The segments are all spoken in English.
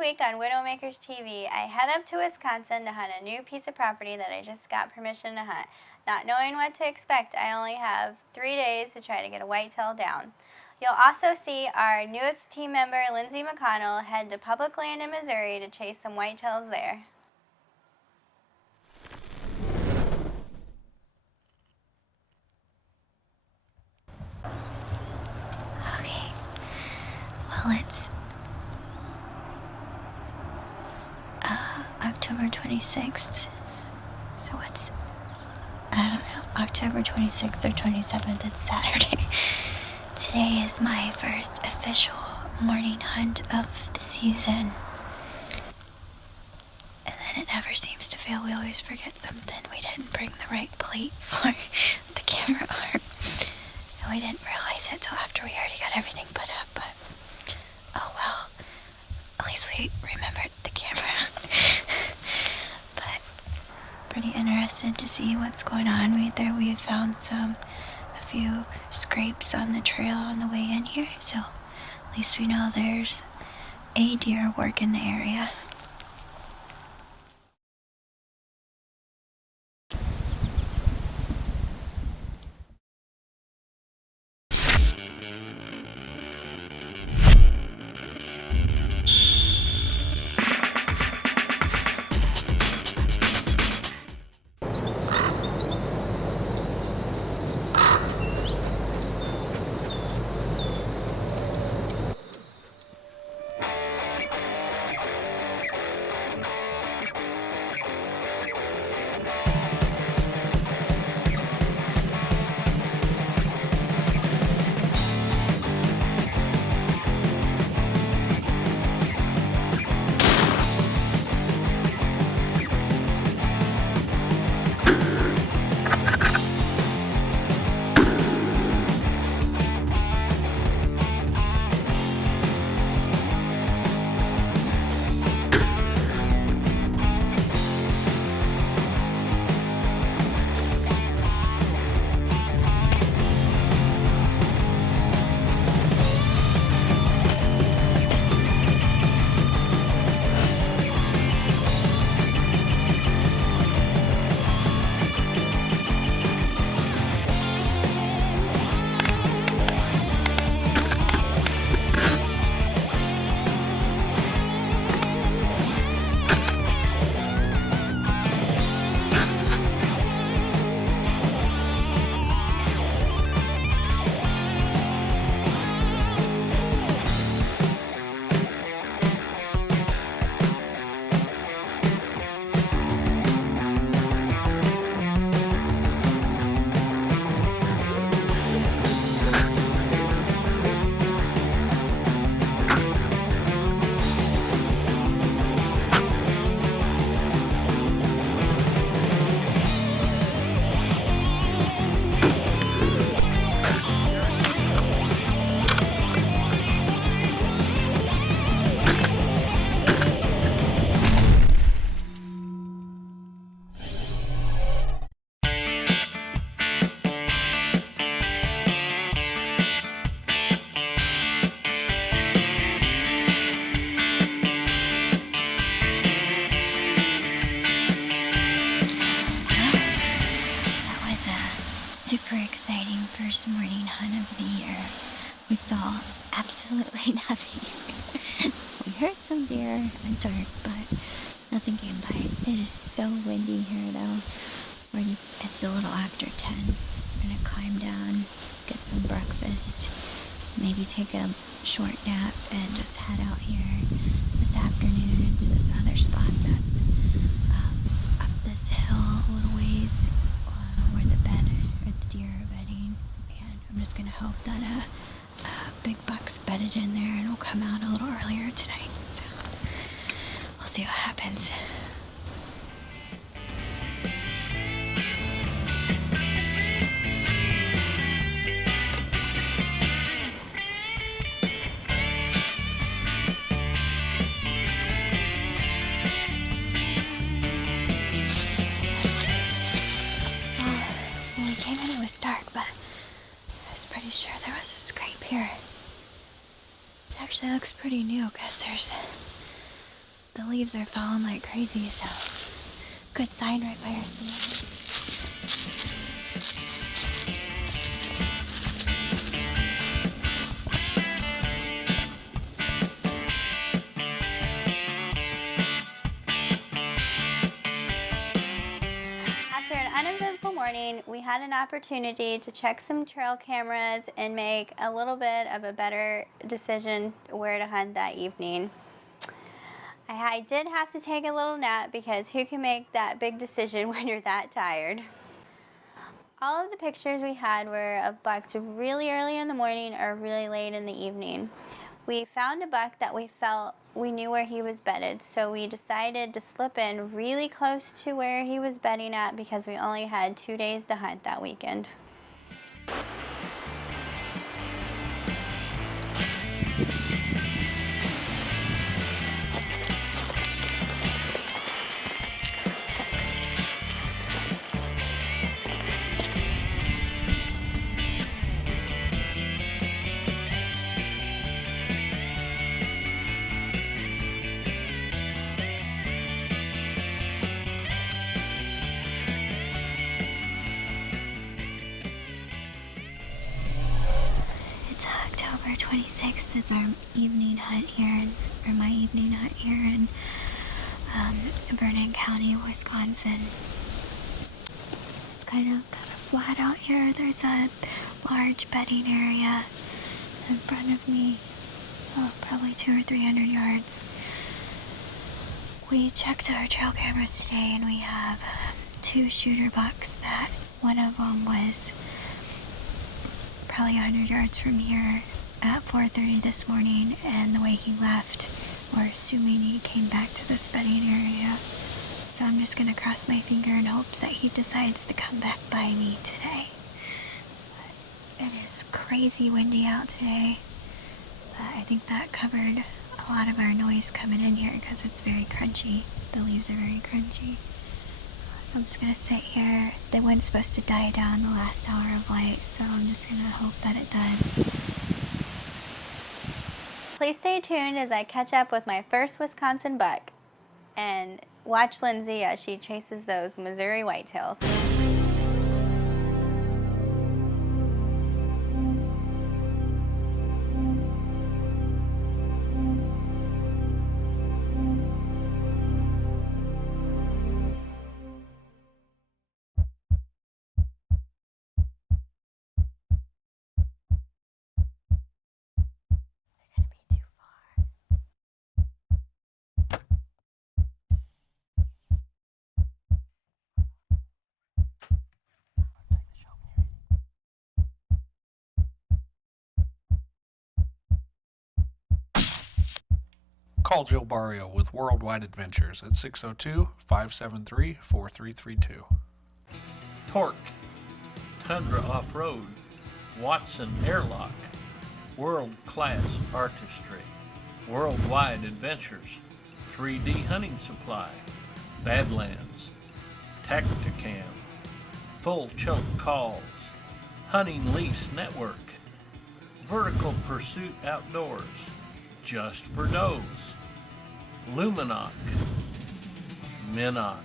week on Widowmakers TV, I head up to Wisconsin to hunt a new piece of property that I just got permission to hunt. Not knowing what to expect, I only have 3 days to try to get a whitetail down. You'll also see our newest team member, Lindsey McConnell, head to public land in Missouri to chase some whitetails there. Okay, well, it's October 26th, so it's, I don't know, October 26th or 27th, it's Saturday. Today is my first official morning hunt of the season. And then it never seems to fail, we always forget something. We didn't bring the right plate for the camera arm. And we didn't realize it till after we already got everything put up, but oh well. At least we remembered the camera. But pretty interested to see what's going on right there. We had found a few scrapes on the trail on the way in here, so at least we know there's a deer working the area. Super exciting first morning hunt of the year. We saw absolutely nothing. We heard some deer and dark, but nothing came by. It is so windy here though. It's a little after 10. We're gonna climb down, get some breakfast, maybe take a short nap and just head out here this afternoon to this other spot that's up this hill a little ways where the deer are bedding, and I'm just gonna hope that a big buck's bedded in there and will come out a little earlier tonight. So we'll see what happens. Sure there was a scrape here. It actually looks pretty new because there's the leaves are falling like crazy, so good sign right by our stand. After an uneventful morning, we had an opportunity to check some trail cameras and make a little bit of a better decision where to hunt that evening. I did have to take a little nap because who can make that big decision when you're that tired? All of the pictures we had were of bucks really early in the morning or really late in the evening. We found a buck that we felt we knew where he was bedded, so we decided to slip in really close to where he was bedding at because we only had 2 days to hunt that weekend. It's October 26th. It's our evening hunt here, or my evening hunt here in Vernon County, Wisconsin. It's kind of flat out here. There's a large bedding area in front of me, probably 200 or 300 yards. We checked our trail cameras today, and we have 2 shooter bucks. That one of them was probably 100 yards from here at 4:30 this morning, and the way he left, we're assuming he came back to this bedding area. So I'm just gonna cross my finger in hopes that he decides to come back by me today. But it is crazy windy out today. I think that covered a lot of our noise coming in here because it's very crunchy. The leaves are very crunchy. So I'm just gonna sit here. The wind's supposed to die down the last hour of light, so I'm just gonna hope that it does. Please stay tuned as I catch up with my first Wisconsin buck and watch Lindsay as she chases those Missouri whitetails. Call Joe Barrio with Worldwide Adventures at 602-573-4332. Torque, Tundra Off-Road, Watson Airlock, World-Class Artistry, Worldwide Adventures, 3D Hunting Supply, Badlands, Tacticam, Full Choke Calls, Hunting Lease Network, Vertical Pursuit Outdoors, Just for Does, Luminoc, Minox.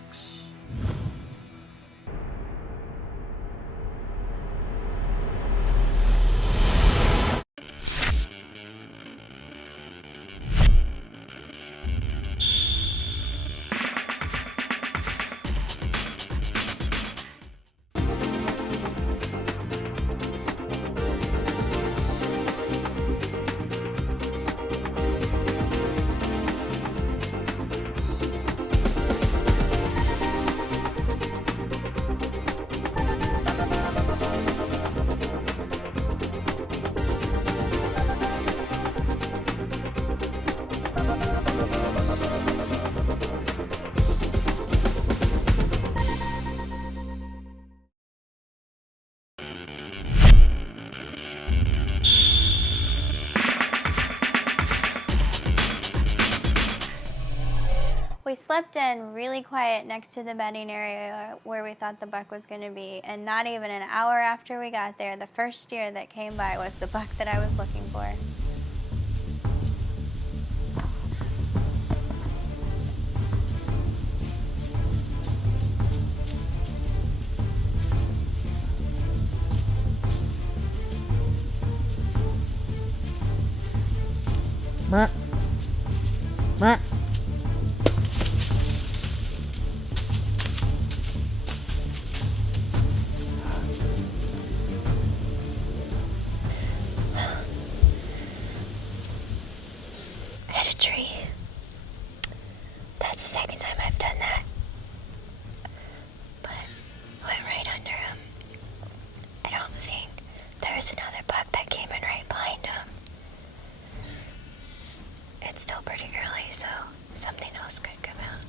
We slept in really quiet next to the bedding area where we thought the buck was going to be, and not even an hour after we got there, the first deer that came by was the buck that I was looking for. Hit a tree. That's the second time I've done that. But went right under him. I don't think there was another buck that came in right behind him. It's still pretty early, so something else could come out.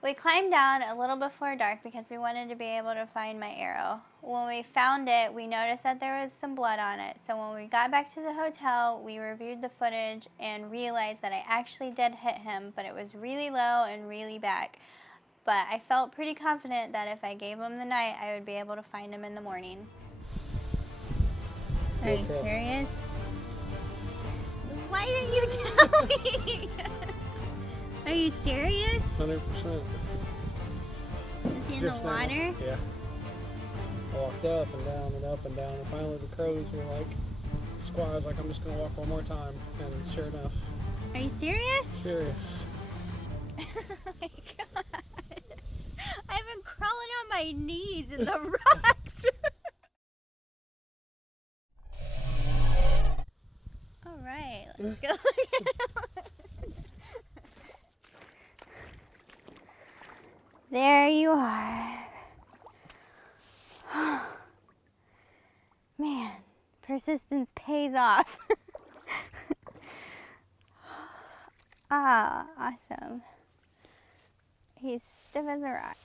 We climbed down a little before dark because we wanted to be able to find my arrow. When we found it, we noticed that there was some blood on it. So when we got back to the hotel, we reviewed the footage and realized that I actually did hit him, but it was really low and really back. But I felt pretty confident that if I gave him the night, I would be able to find him in the morning. Are you serious? Why didn't you tell me? Are you serious? 100%. Is he in the water? Yeah. I walked up and down and up and down, and finally the crows were like, Squire's like, I'm just gonna walk one more time, and sure enough. Are you serious? Serious. Oh my god. I've been crawling on my knees in the rocks. Alright, let's go look at him. There you are. Man, persistence pays off. Ah, awesome. He's stiff as a rock.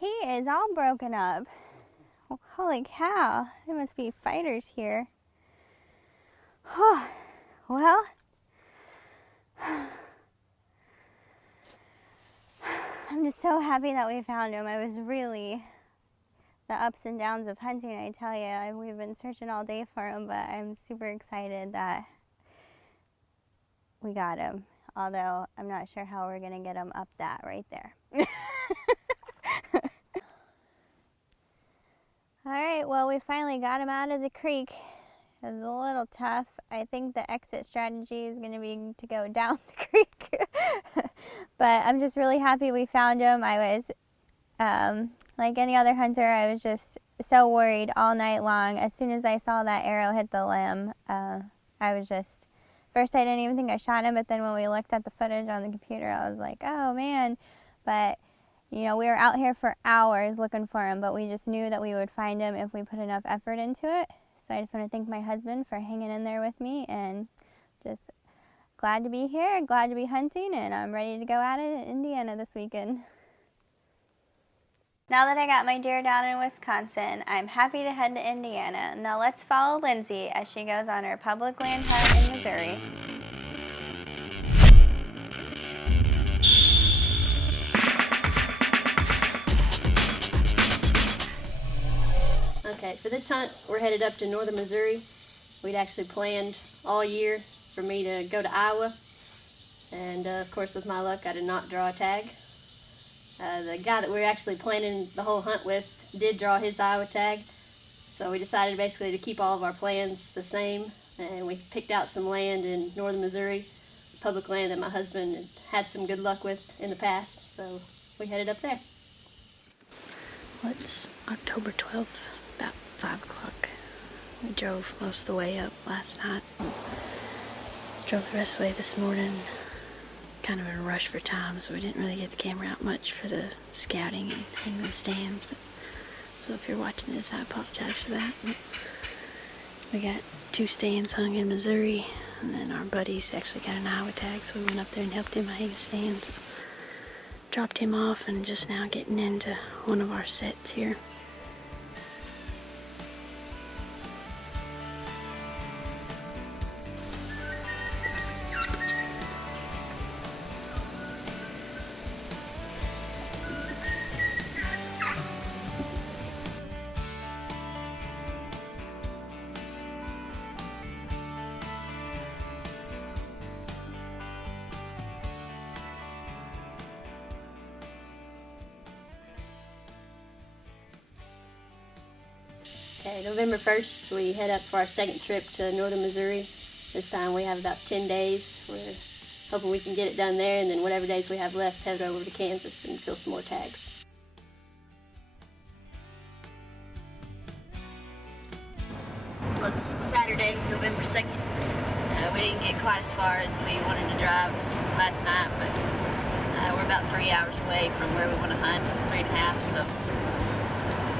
He is all broken up. Well, holy cow, there must be fighters here. Well, I'm just so happy that we found him. I was really the ups and downs of hunting, I tell you. We've been searching all day for him, but I'm super excited that we got him. Although I'm not sure how we're gonna get him up that right there. All right, well, we finally got him out of the creek. It was a little tough. I think the exit strategy is going to be to go down the creek. But I'm just really happy we found him. I was, like any other hunter, I was just so worried all night long. As soon as I saw that arrow hit the limb, I was just, first I didn't even think I shot him, but then when we looked at the footage on the computer, I was like, oh man. But, you know, we were out here for hours looking for him, but we just knew that we would find him if we put enough effort into it. So I just want to thank my husband for hanging in there with me, and just glad to be here, glad to be hunting, and I'm ready to go at it in Indiana this weekend. Now that I got my deer down in Wisconsin, I'm happy to head to Indiana. Now let's follow Lindsay as she goes on her public land hunt in Missouri. Okay, for this hunt, we're headed up to northern Missouri. We'd actually planned all year for me to go to Iowa. And of course, with my luck, I did not draw a tag. The guy that we were actually planning the whole hunt with did draw his Iowa tag. So we decided basically to keep all of our plans the same. And we picked out some land in northern Missouri, public land that my husband had some good luck with in the past. So we headed up there. Well, it's October 12th, about 5 o'clock. We drove most of the way up last night. Drove the rest of the way this morning. Kind of in a rush for time, so we didn't really get the camera out much for the scouting and hanging the stands. But, so if you're watching this, I apologize for that. But we got 2 stands hung in Missouri, and then our buddies actually got an Iowa tag, so we went up there and helped him hang the stands. Dropped him off, and just now getting into one of our sets here. Okay, November 1st, we head up for our second trip to northern Missouri. This time we have about 10 days. We're hoping we can get it done there, and then whatever days we have left, head over to Kansas and fill some more tags. Well, it's Saturday, November 2nd. We didn't get quite as far as we wanted to drive last night, but we're about 3 hours away from where we want to hunt, 3.5, so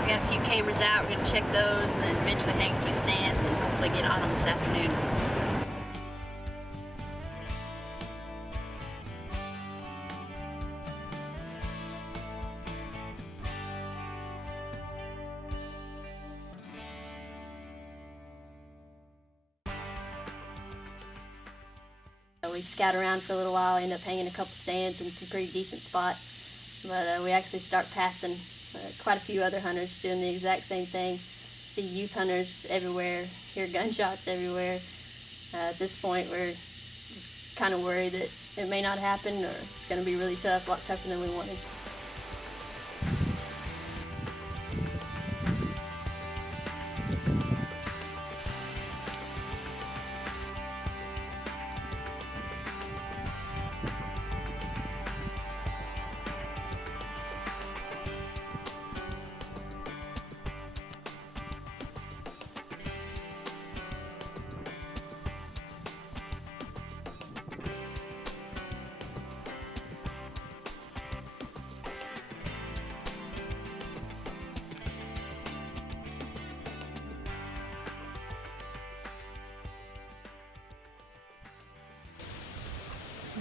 we got a few cameras out. We're going to check those and then eventually hang a few stands and hopefully get on them this afternoon. We scout around for a little while, end up hanging a couple stands in some pretty decent spots, but we actually start passing quite a few other hunters doing the exact same thing. See youth hunters everywhere, hear gunshots everywhere. At this point, we're just kind of worried that it may not happen, or it's going to be really tough, a lot tougher than we wanted.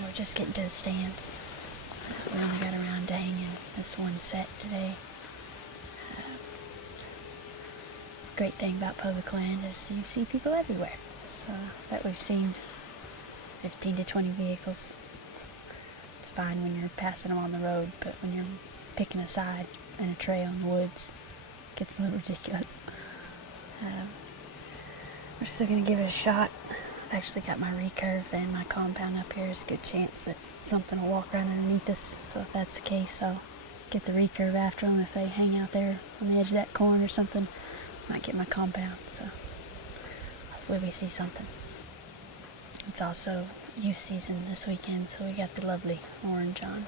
We're just getting to the stand. We only got around to hanging this one set today. Great thing about public land is you see people everywhere. So I bet we've seen 15 to 20 vehicles. It's fine when you're passing them on the road, but when you're picking a side in a trail in the woods, it gets a little ridiculous. We're still gonna give it a shot. I've actually got my recurve and my compound up here. There's a good chance that something will walk around underneath us. So if that's the case, I'll get the recurve after them. If they hang out there on the edge of that corn or something, I might get my compound. So hopefully we see something. It's also youth season this weekend, so we got the lovely orange on.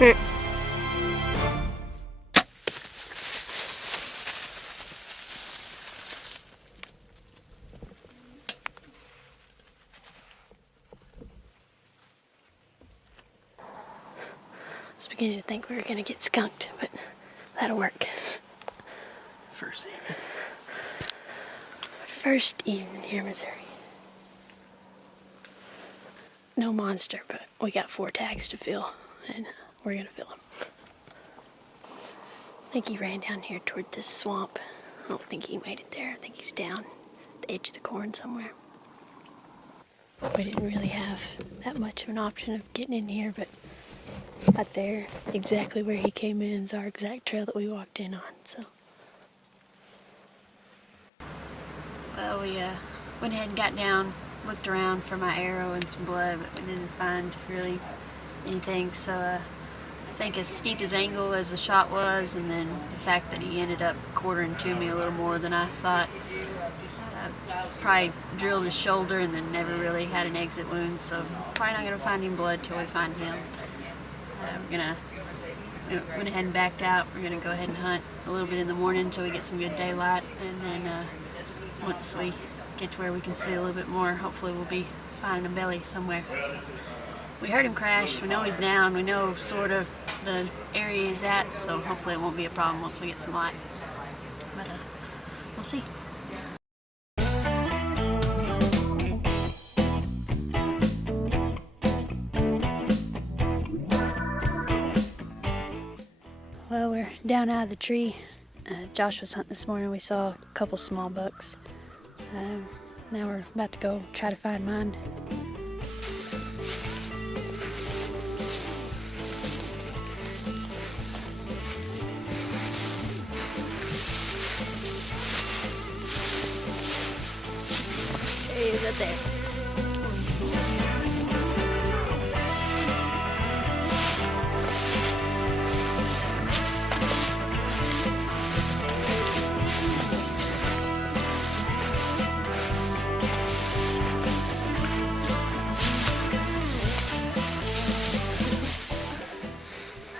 I was beginning to think we were gonna get skunked, but that'll work. First evening here in Missouri. No monster, but we got 4 tags to fill, and we're gonna fill them. I think he ran down here toward this swamp. I don't think he made it there. I think he's down at the edge of the corn somewhere. We didn't really have that much of an option of getting in here, but Out there, exactly where he came in, is our exact trail that we walked in on. So, well, we went ahead and got down, looked around for my arrow and some blood, but we didn't find really anything. So, I think as steep as angle as the shot was, and then the fact that he ended up quartering to me a little more than I thought, probably drilled his shoulder and then never really had an exit wound. So, probably not gonna find any blood till we find him. Went ahead and backed out. We're gonna go ahead and hunt a little bit in the morning until we get some good daylight, and then once we get to where we can see a little bit more, hopefully we'll be finding a belly somewhere. We heard him crash. We know he's down. We know sort of the area he's at, so hopefully it won't be a problem once we get some light. But we'll see. Well, we're down out of the tree. Josh was hunting this morning. We saw a couple small bucks. Now we're about to go try to find mine. There he is up there.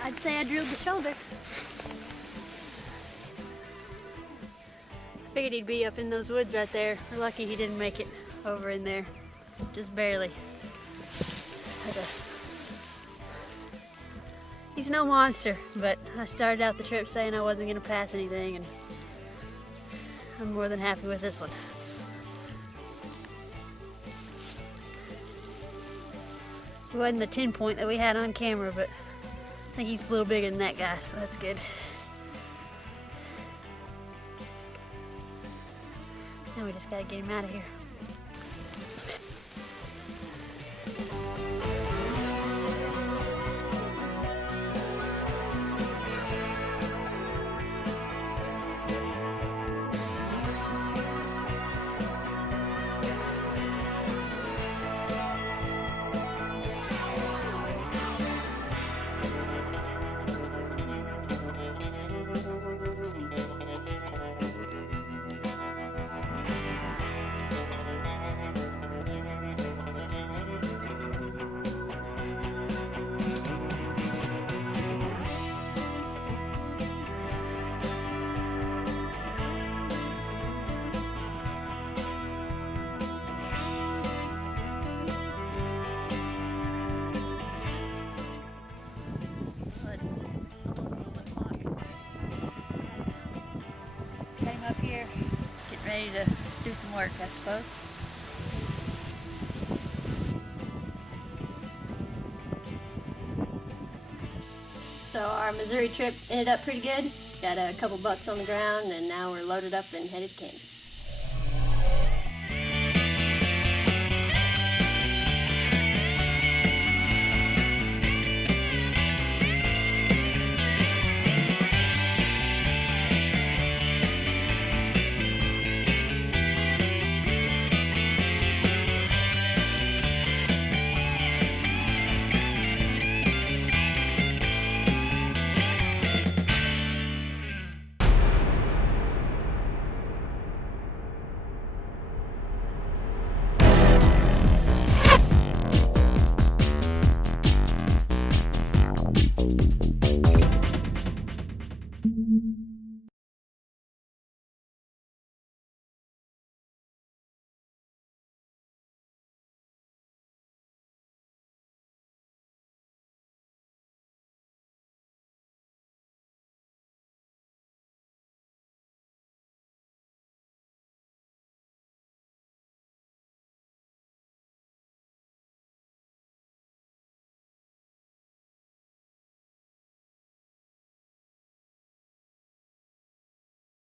I'd say I drilled the shoulder. I figured he'd be up in those woods right there. We're lucky he didn't make it over in there. Just barely. He's no monster, but I started out the trip saying I wasn't going to pass anything, and I'm more than happy with this one. It wasn't the 10 point that we had on camera, but I think he's a little bigger than that guy, so that's good. Now we just gotta get him out of here. Came up here, getting ready to do some work, I suppose. So our Missouri trip ended up pretty good. Got a couple bucks on the ground, and now we're loaded up and headed to Kansas.